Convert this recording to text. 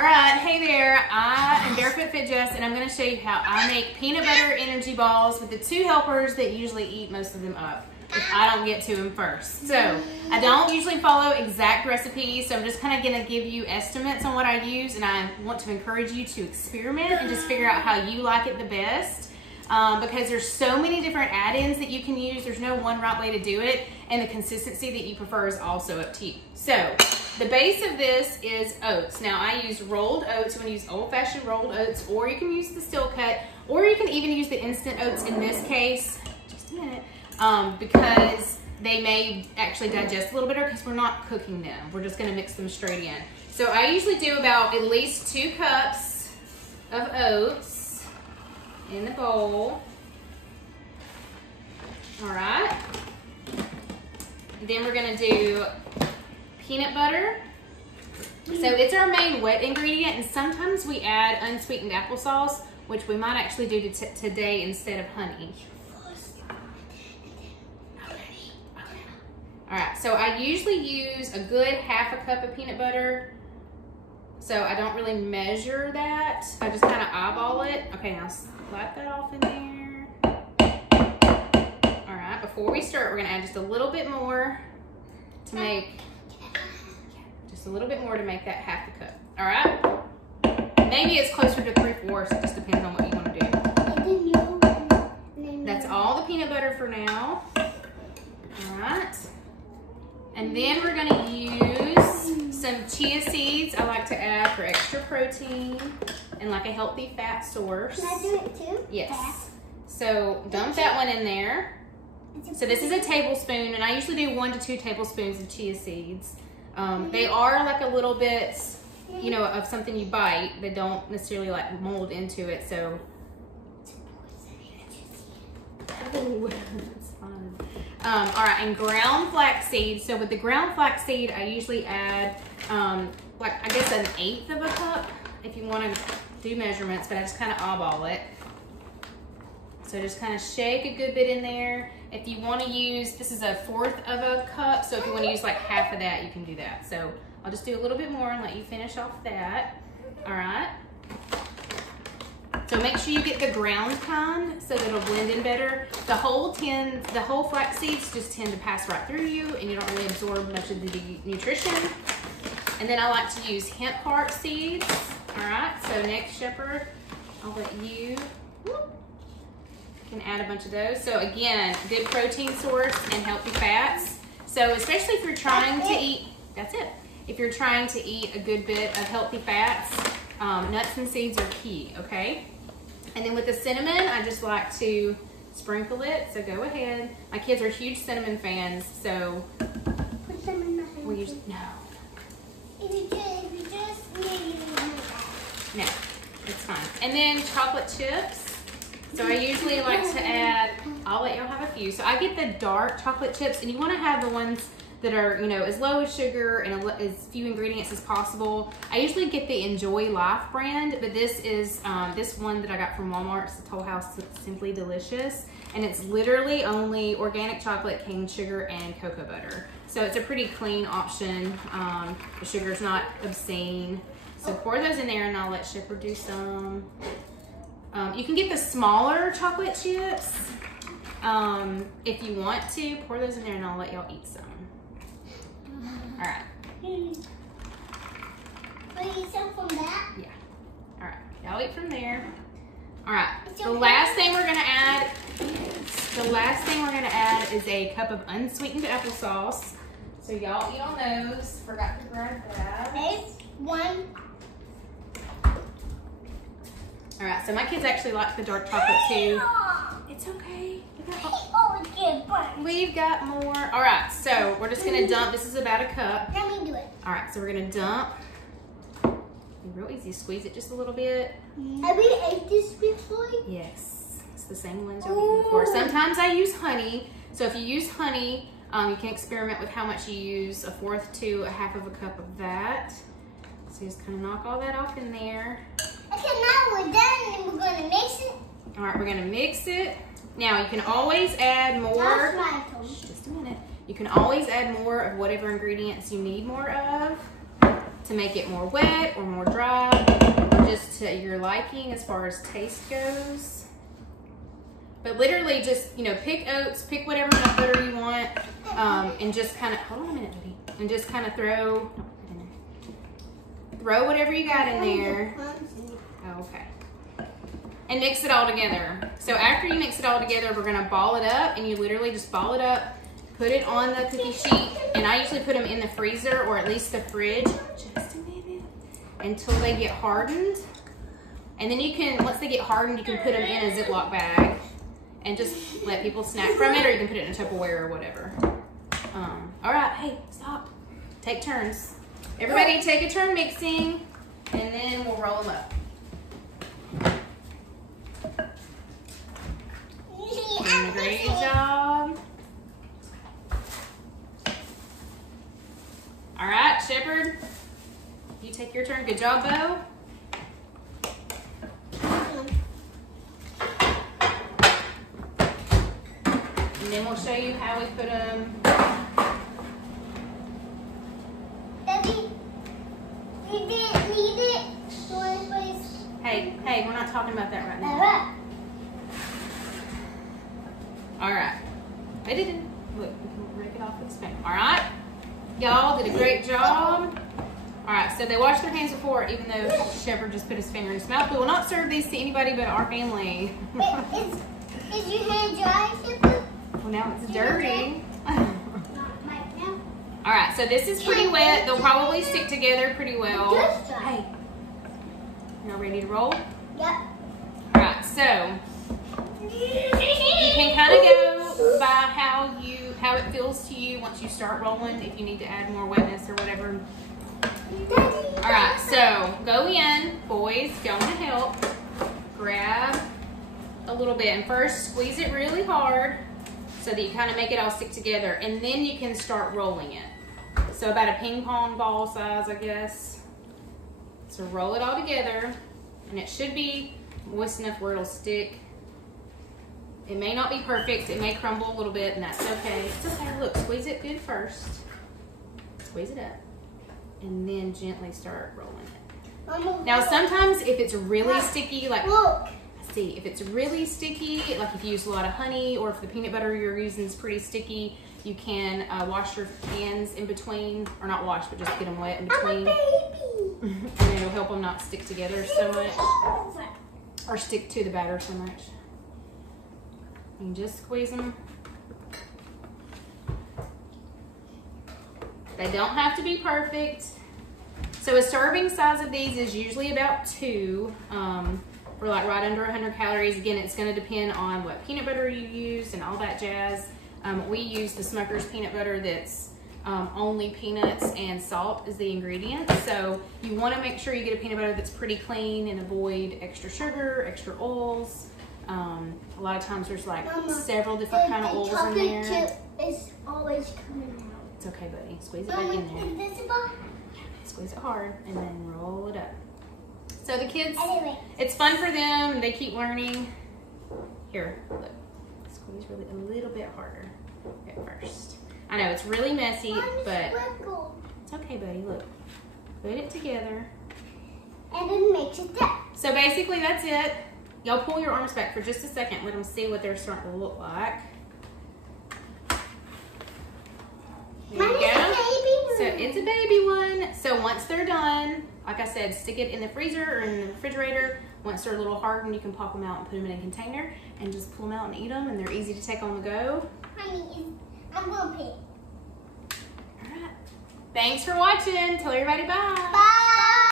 All right, hey there, I am Barefoot Fit Jess, and I'm gonna show you how I make peanut butter energy balls with the 2 helpers that usually eat most of them up if I don't get to them first. So, I don't usually follow exact recipes, so I'm just kind of gonna give you estimates on what I use, and I want to encourage you to experiment and just figure out how you like it the best. Because there's so many different add-ins that you can use. There's no one right way to do it, and the consistency that you prefer is also up to you. So, the base of this is oats. Now, I use rolled oats. You want to use old-fashioned rolled oats, or you can use the steel cut, or you can even use the instant oats in this case. Just a minute. Because they may actually digest a little better because we're not cooking them. We're just going to mix them straight in. So, I usually do about at least 2 cups of oats in the bowl. All right. Then we're gonna do peanut butter. So it's our main wet ingredient, and sometimes we add unsweetened applesauce, which we might actually do today instead of honey. All right, so I usually use a good ½ a cup of peanut butter. So I don't really measure that. I just kind of eyeball it. Okay, now slap that off in there. All right, before we start, we're gonna add just a little bit more to make, just a little bit more to make that ½ a cup. All right? Maybe it's closer to 3/4, it just depends on what you wanna do. That's all the peanut butter for now. All right. And then we're gonna use some chia seeds I like to add for extra protein and like a healthy fat source. Can I do it too? Yes. So dump that one in there. So this is a tablespoon, and I usually do 1 to 2 tablespoons of chia seeds. They are like a little bit, you know, of something you bite. They don't necessarily like mold into it, so. Oh, that's fun. All right, and ground flaxseed. So with the ground flaxseed, I usually add like, I guess, 1/8 of a cup if you want to do measurements, but I just kind of eyeball it. So just kind of shake a good bit in there. If you want to use, this is 1/4 of a cup, so if you want to use like half of that, you can do that. So I'll just do a little bit more and let you finish off that. All right. So make sure you get the ground kind so that it'll blend in better. The whole flax seeds just tend to pass right through you, and you don't really absorb much of the nutrition. And then I like to use hemp heart seeds. All right, so next, Shepherd, I'll let you can add a bunch of those. So again, good protein source and healthy fats. So especially if you're trying to eat, that's it. If you're trying to eat a good bit of healthy fats, nuts and seeds are key, okay? And then with the cinnamon, I just like to sprinkle it, so go ahead. My kids are huge cinnamon fans, so Put some in my hand. we use, no, no, it's fine. And then chocolate chips. So I usually like to add, I'll let y'all have a few. So I get the dark chocolate chips, and you want to have the ones that are, you know, as low as sugar and as few ingredients as possible. I usually get the Enjoy Life brand, but this is this one that I got from Walmart. It's the Toll House Simply Delicious, and it's literally only organic chocolate, cane sugar, and cocoa butter. So it's a pretty clean option. The sugar's not obscene. So pour those in there, and I'll let Shepherd do some. You can get the smaller chocolate chips if you want to. Pour those in there, and I'll let y'all eat some. All right. Will you eat some from that? Yeah. All right. Y'all eat from there. All right. The last thing we're gonna add is a cup of unsweetened applesauce. So y'all eat on those. Forgot to grab that. There's one. All right. So my kids actually like the dark chocolate too. It's okay. We've got more. All right, so we're just gonna dump. This is about a cup. Let me do it. All right, so we're gonna dump. Real easy, squeeze it just a little bit. Have we ate this before? Yes, it's the same ones you've eaten before. Sometimes I use honey. So if you use honey, you can experiment with how much you use, 1/4 to ½ of a cup of that. So just kind of knock all that off in there. Okay, now we're done, and we're gonna mix it. All right, we're gonna mix it. Now you can always add more. Just a minute. You can always add more of whatever ingredients you need more of to make it more wet or more dry, just to your liking as far as taste goes. But literally just, you know, pick oats, pick whatever nut butter you want, and just kind of, hold on a minute, Judy, and just kind of throw whatever you got in there. Okay. And mix it all together. So after you mix it all together, we're gonna ball it up, and you literally just ball it up, put it on the cookie sheet, and I usually put them in the freezer or at least the fridge just a minute until they get hardened. And then you can, once they get hardened, you can put them in a Ziploc bag and just let people snack from it, or you can put it in a Tupperware or whatever. All right, hey, stop. Take turns. Everybody take a turn mixing, and then we'll roll them up. Doing a great job. All right, Shepherd, you take your turn. Good job, Bo. And then we'll show you how we put them. Daddy, you didn't need it. Hey, we're not talking about that right now. Alright. All right. I didn't. Look, we can break it off with a spoon. All right. Y'all did a great job. All right, so they washed their hands before, even though Shepherd just put his finger in his mouth. We will not serve these to anybody but our family. Is your hand dry, Shepherd? Well, now it's dirty. Not right now. All right, so this is pretty wet. They'll probably stick together pretty well. Just dry. Hey, y'all ready to roll? Yep. All right, so you can kind of go by how it feels to you once you start rolling. If you need to add more wetness or whatever. All right, so go in, boys. If y'all want to help, grab a little bit, and first squeeze it really hard so that you kind of make it all stick together, and then you can start rolling it. So about a ping pong ball size, I guess. So roll it all together, and it should be moist enough where it'll stick. It may not be perfect. It may crumble a little bit, and that's okay. It's okay. Look, squeeze it good first. Squeeze it up, and then gently start rolling it. Now, sometimes if it's really sticky, like, see, if it's really sticky, like if you use a lot of honey, or if the peanut butter you're using is pretty sticky, you can wash your hands in between, or not wash, but just get them wet in between. And then it'll help them not stick together so much, or stick to the batter so much. You just squeeze them. They don't have to be perfect. So a serving size of these is usually about 2. For like right under 100 calories. Again, it's going to depend on what peanut butter you use and all that jazz. We use the Smucker's peanut butter that's only peanuts and salt is the ingredient. So you want to make sure you get a peanut butter that's pretty clean and avoid extra sugar, extra oils. A lot of times there's like several different kind of oils in there. Chip is always coming out. It's okay, buddy. Squeeze it back in there. Invisible? Squeeze it hard and then roll it up. So the kids, Anyway. it's fun for them. They keep learning. Here, look. Squeeze really a little bit harder at first. I know it's really messy, but it's okay, buddy. Look, put it together. And then mix it up. So basically that's it. Y'all pull your arms back for just a second. Let them see what they're starting to look like. There you go. So it's a baby one. So once they're done, like I said, stick it in the freezer or in the refrigerator. Once they're a little hardened, you can pop them out and put them in a container and just pull them out and eat them, and they're easy to take on the go. Honey, I'm going to pick. All right. Thanks for watching. Tell everybody bye. Bye.